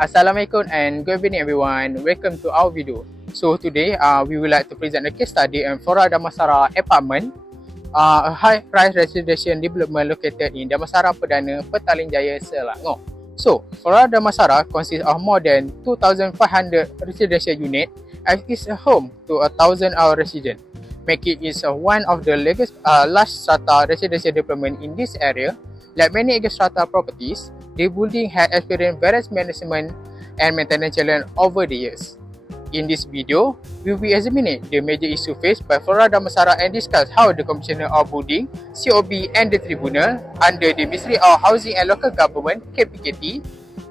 Assalamualaikum and good evening everyone. Welcome to our video. So today we would like to present a case study on Flora Damansara apartment, a high-rise residential development located in Damansara Perdana, Petaling Jaya, Selangor. So Flora Damansara consists of more than 2,500 residential units and is a home to 1,000 our residents, making it one of the large strata residential development in this area. Like many other strata properties, the building has experienced various management and maintenance challenges over the years. In this video, we will be examining the major issue faced by Flora Damansara and discuss how the Commissioner of Building, COB and the Tribunal under the Ministry of Housing and Local Government, Kpkt,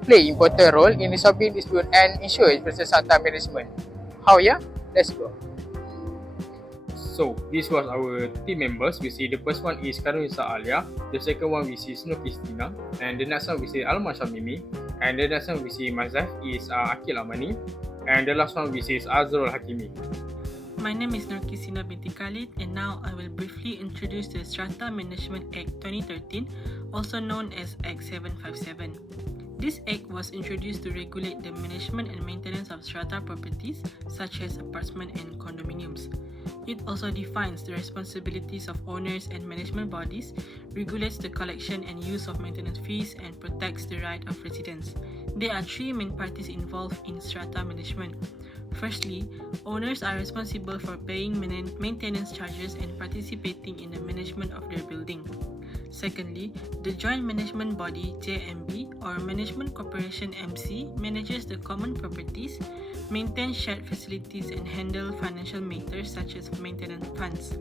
play important role in resolving dispute and ensure better strata management. How ya? Let's go. So, this was our team members. We see the first one is KHAIRUNNISA ALYA, the second one we see QISTINNA, and the next one we see ALMA SYAMIMI, and the next one we see myself is Aqil Amani, and the last one we see is AZRUL HAKIMI. My name is QISTINNA binti KHALID, and now I will briefly introduce the Strata Management Act 2013, also known as Act 757. This act was introduced to regulate the management and maintenance of strata properties such as apartments and condominiums. It also defines the responsibilities of owners and management bodies, regulates the collection and use of maintenance fees, and protects the right of residents. There are three main parties involved in strata management. Firstly, owners are responsible for paying maintenance charges and participating in the management of their building. Secondly, the Joint Management Body JMB or Management Corporation MC manages the common properties, maintains shared facilities and handle financial matters such as maintenance funds.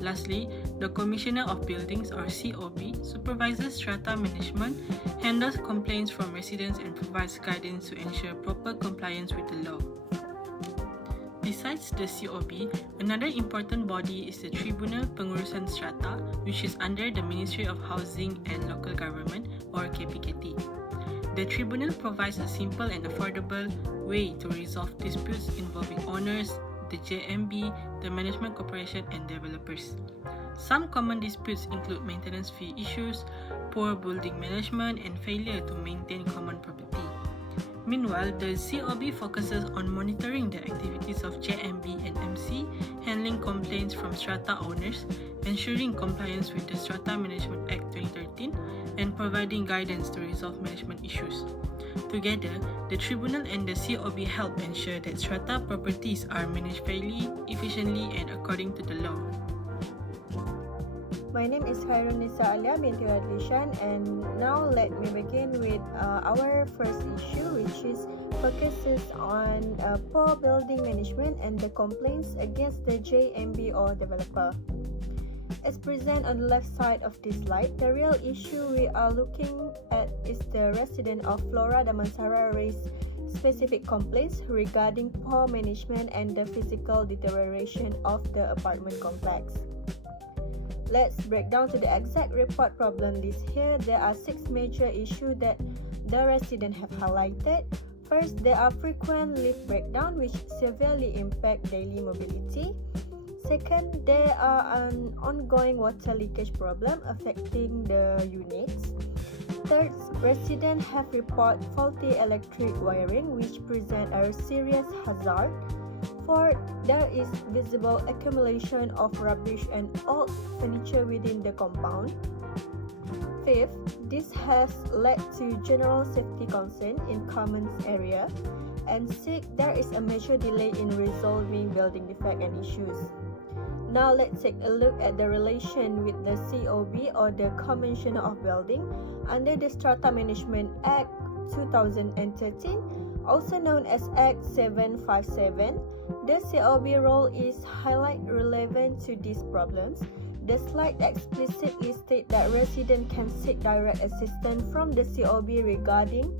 Lastly, the Commissioner of Buildings or COB supervises strata management, handles complaints from residents and provides guidance to ensure proper compliance with the law. Besides the COB, another important body is the Tribunal Pengurusan Strata, which is under the Ministry of Housing and Local Government or Kpkt. The tribunal provides a simple and affordable way to resolve disputes involving owners, the JMB, the Management Corporation and developers. Some common disputes include maintenance fee issues, poor building management and failure to maintain common property. Meanwhile, the COB focuses on monitoring the activities of JMB and MC, handling complaints from strata owners, ensuring compliance with the Strata Management Act 2013, and providing guidance to resolve management issues. Together, the Tribunal and the COB help ensure that strata properties are managed fairly, efficiently, and according to the law. My name is KHAIRUNNISA ALYA binti RADLISHAN, and now let me begin with our first issue, which is focuses on poor building management and the complaints against the JMB or developer. As present on the left side of this slide, the real issue we are looking at is the resident of Flora Damansara raised specific complaints regarding poor management and the physical deterioration of the apartment complex. Let's break down to the exact report problem list here. There are 6 major issues that the residents have highlighted. First, there are frequent lift breakdown which severely impact daily mobility. Second, there are an ongoing water leakage problem affecting the units. Third, residents have reported faulty electric wiring which present a serious hazard. Fourth, there is visible accumulation of rubbish and old furniture within the compound. Fifth, this has led to general safety concern in commons area. And sixth, there is a major delay in resolving building defect and issues. Now let's take a look at the relation with the COB or the Commissioner of Building under the Strata Management Act 2013, also known as Act 757. The COB role is highly relevant to these problems. The slide explicitly states that residents can seek direct assistance from the COB regarding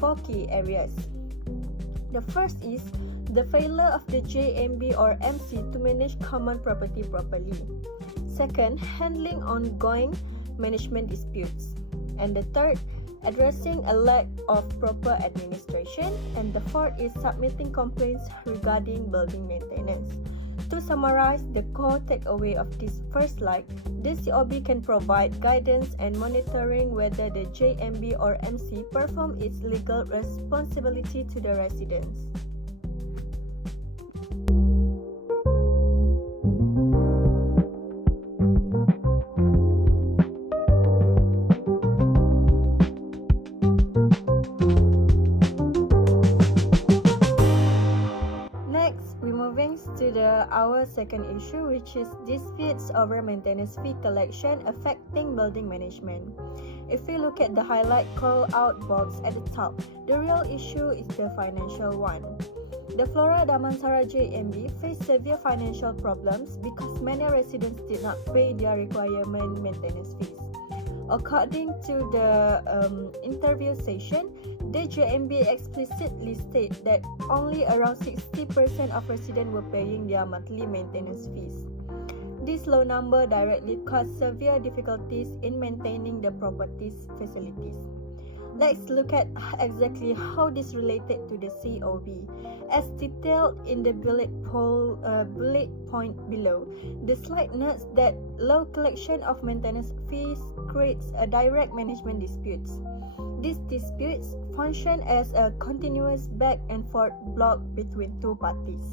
4 key areas. The first is the failure of the JMB or MC to manage common property properly. Second, handling ongoing management disputes. And the third, addressing a lack of proper administration. And the fourth is submitting complaints regarding building maintenance. To summarize the core takeaway of this first slide, the COB can provide guidance and monitoring whether the JMB or MC perform its legal responsibility to the residents. Our second issue, which is disputes over maintenance fee collection affecting building management. If we look at the highlight call out box at the top, the real issue is the financial one. The Flora Damansara JMB faced severe financial problems because many residents did not pay their requirement maintenance fees. According to the interview session, the JMB explicitly stated that only around 60% of residents were paying their monthly maintenance fees. This low number directly caused severe difficulties in maintaining the property's facilities. Let's look at exactly how this related to the COB. As detailed in the bullet point below, the slide notes that low collection of maintenance fees creates a direct management disputes. These disputes function as a continuous back and forth block between two parties.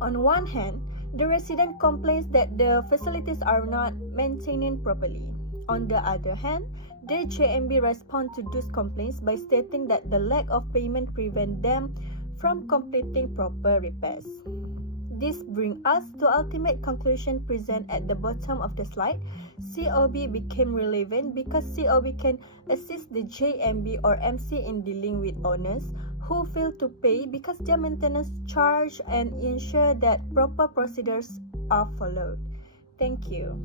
On one hand, the resident complains that the facilities are not maintained properly. On the other hand, the JMB respond to those complaints by stating that the lack of payment prevent them from completing proper repairs. This brings us to ultimate conclusion present at the bottom of the slide. COB became relevant because COB can assist the JMB or MC in dealing with owners who fail to pay because their maintenance charge and ensure that proper procedures are followed. Thank you.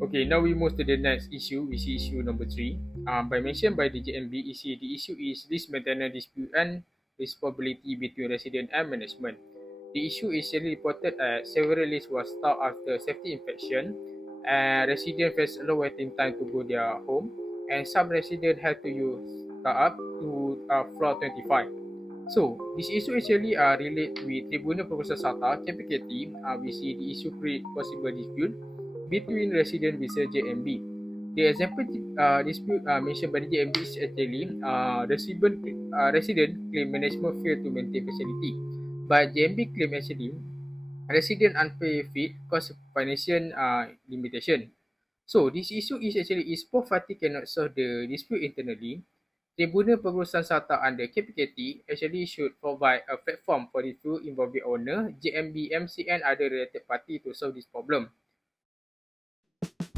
Okay, now we move to the next issue, which is issue number 3. By mentioned by the JMB, the issue is this maintenance dispute and responsibility between resident and management. The issue is reported as several lifts were stopped after safety inspection, and residents faced a long waiting time to go their home, and some residents had to use up to floor 25. So, this issue actually relate with Tribunal Pengurusan Strata Kpkt, which the issue create possible dispute between resident versus JMB. The example dispute mentioned by the JMB is actually resident claim management failed to maintain facility, but JMB claim actually resident unpaid fee cause financial limitation. So this issue is actually both party cannot solve the dispute internally. Tribunal Pengurusan Strata under Kpkt actually should provide a platform for the two involved owner, JMB, MC and other related party to solve this problem.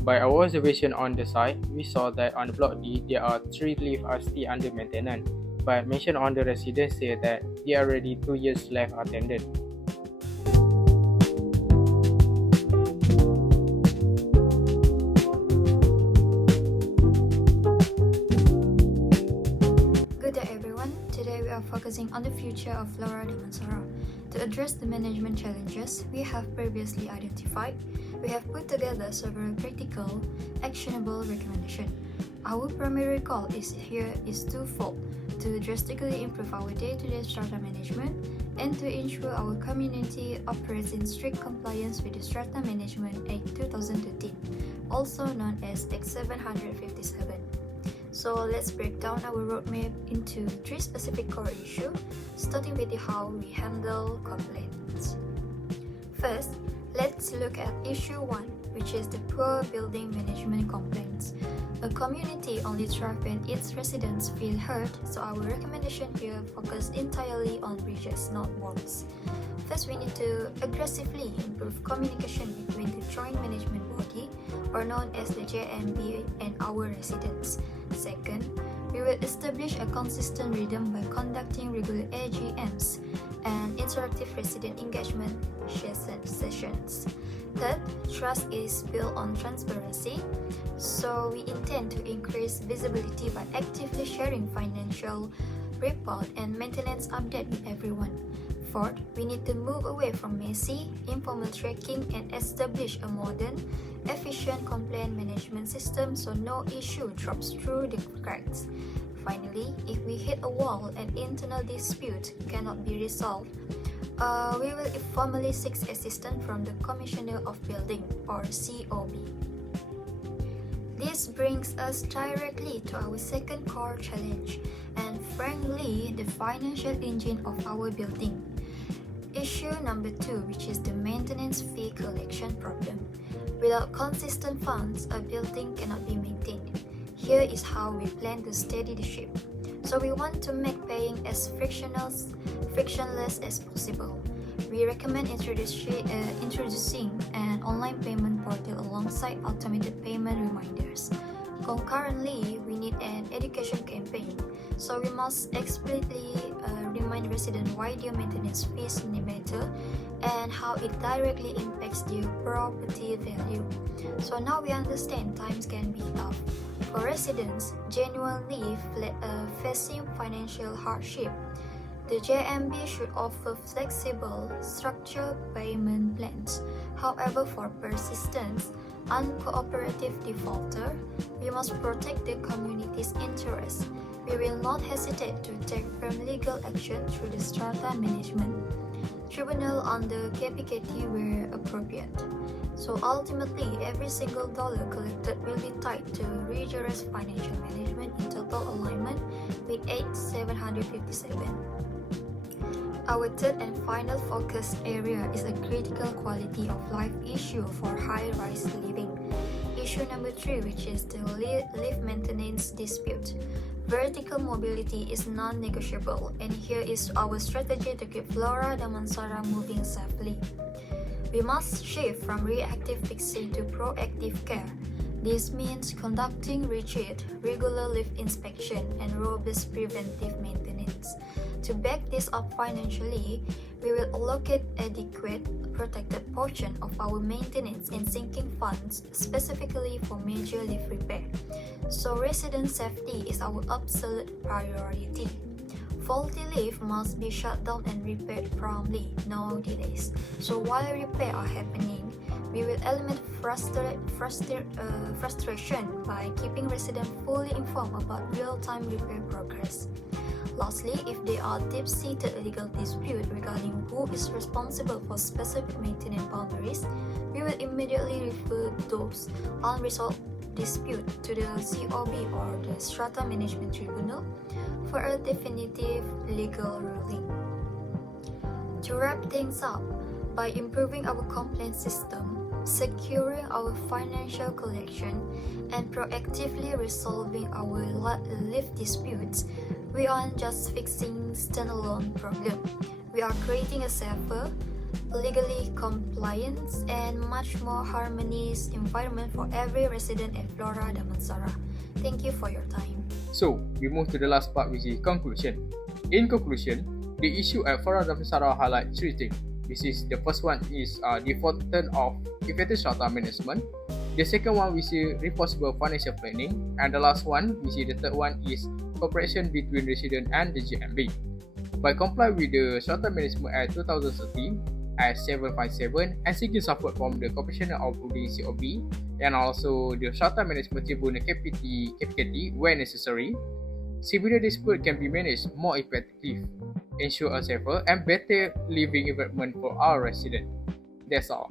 By our observation on the site, we saw that on Block D, there are 3 lifts are still under maintenance, but mentioned on the residents say that there are already 2 years left attended. Good day everyone, today we are focusing on the future of Flora Damansara. To address the management challenges we have previously identified, we have put together several practical, actionable recommendations. Our primary goal is twofold: to drastically improve our day-to-day strata management and to ensure our community operates in strict compliance with the Strata Management Act 2013, also known as Act 757. So let's break down our roadmap into 3 specific core issues, starting with how we handle complaints. First, let's look at issue 1, which is the poor building management complaints. A community only thrives when its residents feel heard, so our recommendation here focus entirely on bridges, not walls. First, we need to aggressively improve communication between the joint management body, or known as the JMB, and our residents. Second, we will establish a consistent rhythm by conducting regular AGMs and interactive resident engagement sessions. Third, trust is built on transparency, so we intend to increase visibility by actively sharing financial report and maintenance update with everyone. Fourth, we need to move away from messy, informal tracking and establish a modern, efficient complaint management system so no issue drops through the cracks. Finally, if we hit a wall and internal dispute cannot be resolved, We will formally seek assistance from the Commissioner of Building or COB. This brings us directly to our second core challenge and frankly the financial engine of our building. Issue number 2, which is the maintenance fee collection problem. Without consistent funds, a building cannot be maintained. Here is how we plan to steady the ship. So we want to make paying as frictionless as possible. We recommend introducing an online payment portal alongside automated payment reminders. Concurrently, we need an education campaign, so we must explicitly remind residents why their maintenance fees matter and how it directly impacts their property value. So now we understand times can be tough. For residents genuinely facing financial hardship, the JMB should offer flexible, structured payment plans. However, for persistent, uncooperative defaulter, we must protect the community's interests. We will not hesitate to take firm legal action through the Strata Management Tribunal under Kpkt where appropriate. So ultimately, every single dollar collected will be tied to rigorous financial management in total alignment with 8757. Our third and final focus area is a critical quality of life issue for high-rise living. Issue number 3, which is the lift maintenance dispute. Vertical mobility is non-negotiable, and here is our strategy to keep Flora Damansara moving safely. We must shift from reactive fixing to proactive care. This means conducting rigid, regular lift inspection and robust preventive maintenance. To back this up financially, we will allocate adequate protected portion of our maintenance and sinking funds specifically for major lift repair. So resident safety is our absolute priority. Faulty lift must be shut down and repaired promptly, no delays. So while repair are happening, we will eliminate frustration by keeping residents fully informed about real-time repair progress. Lastly, if there are deep-seated legal disputes regarding who is responsible for specific maintenance boundaries, we will immediately refer those unresolved disputes to the COB or the Strata Management Tribunal for a definitive legal ruling. To wrap things up, by improving our complaint system, securing our financial collection, and proactively resolving our lift disputes, we aren't just fixing standalone problem. We are creating a safer, legally compliant, and much more harmonious environment for every resident at Flora Damansara. Thank you for your time. So, we move to the last part, which is conclusion. In conclusion, the issue at Flora Damansara highlights 3 things. The first one is defaulted of effective strata management. The second one, we see responsible financial planning, and the last one, we see the third one is cooperation between resident and the GMB. By complying with the Strata Management Act 2013 as 757 and seeking support from the Commissioner of Building COB and also the Strata Management Tribunal Kpkt where necessary, civil dispute can be managed more effectively, ensure a safer and better living environment for our residents. That's all.